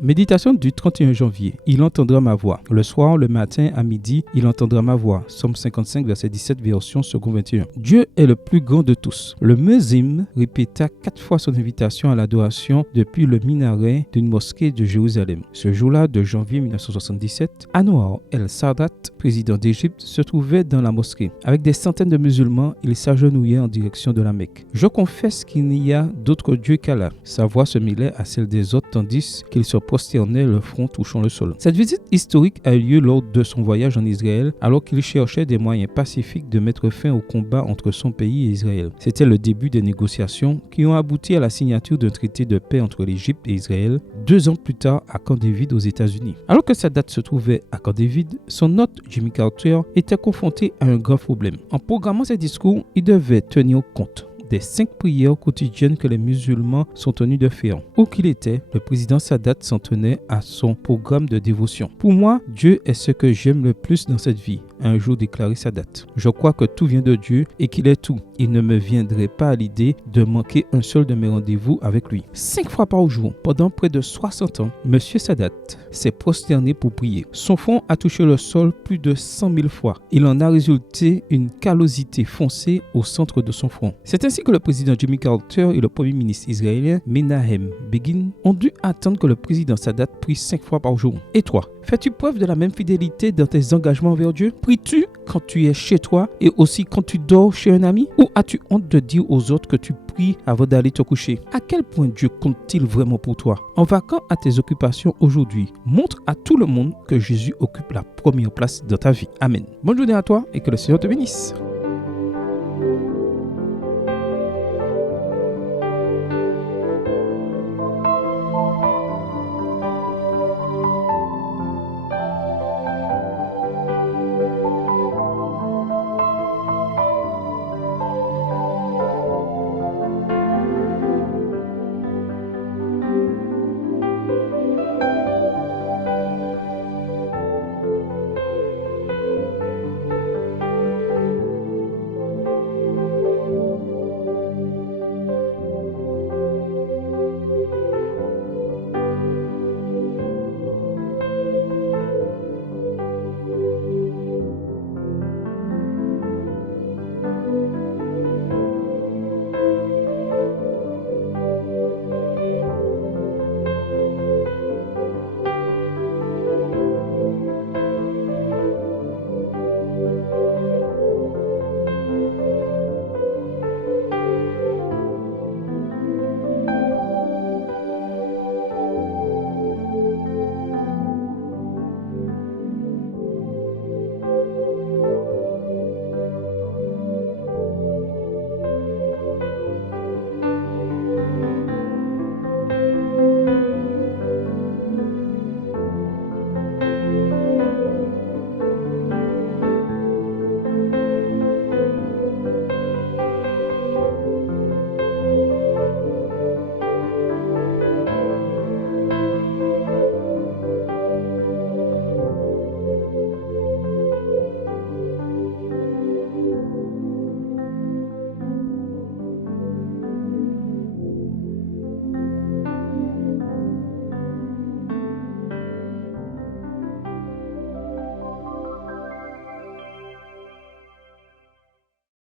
Méditation du 31 janvier. Il entendra ma voix. Le soir, le matin, à midi, il entendra ma voix. Somme 55, verset 17, version second 21. Dieu est le plus grand de tous. Le muezzin répéta 4 fois son invitation à l'adoration depuis le minaret d'une mosquée de Jérusalem. Ce jour-là, de janvier 1977, Anwar el-Sadat, président d'Égypte, se trouvait dans la mosquée. Avec des centaines de musulmans, il s'agenouillait en direction de la Mecque. Je confesse qu'il n'y a d'autre Dieu qu'Allah. Sa voix se mêlait à celle des autres tandis qu'il se prosternait, le front touchant le sol. Cette visite historique a eu lieu lors de son voyage en Israël, alors qu'il cherchait des moyens pacifiques de mettre fin au combat entre son pays et Israël. C'était le début des négociations qui ont abouti à la signature d'un traité de paix entre l'Égypte et Israël 2 ans plus tard à Camp David aux États-Unis. Alors que Sadat se trouvait à Camp David, son hôte Jimmy Carter était confronté à un grave problème. En programmant ses discours, il devait tenir compte des 5 prières quotidiennes que les musulmans sont tenus de faire. Où qu'il était, le président Sadat s'en tenait à son programme de dévotion. Pour moi, Dieu est ce que j'aime le plus dans cette vie, a un jour déclaré Sadat. Je crois que tout vient de Dieu et qu'il est tout. Il ne me viendrait pas à l'idée de manquer un seul de mes rendez-vous avec lui. 5 fois par jour, pendant près de 60 ans, M. Sadat s'est prosterné pour prier. Son front a touché le sol plus de 100 000 fois. Il en a résulté une callosité foncée au centre de son front. C'est ainsi que le président Jimmy Carter et le premier ministre israélien Menahem Begin ont dû attendre que le président Sadat prie 5 fois par jour. Et toi, fais-tu preuve de la même fidélité dans tes engagements envers Dieu? Pries-tu quand tu es chez toi et aussi quand tu dors chez un ami? Ou as-tu honte de dire aux autres que tu pries avant d'aller te coucher? À quel point Dieu compte-t-il vraiment pour toi? En vaquant à tes occupations aujourd'hui, montre à tout le monde que Jésus occupe la première place dans ta vie. Amen. Bonne journée à toi et que le Seigneur te bénisse.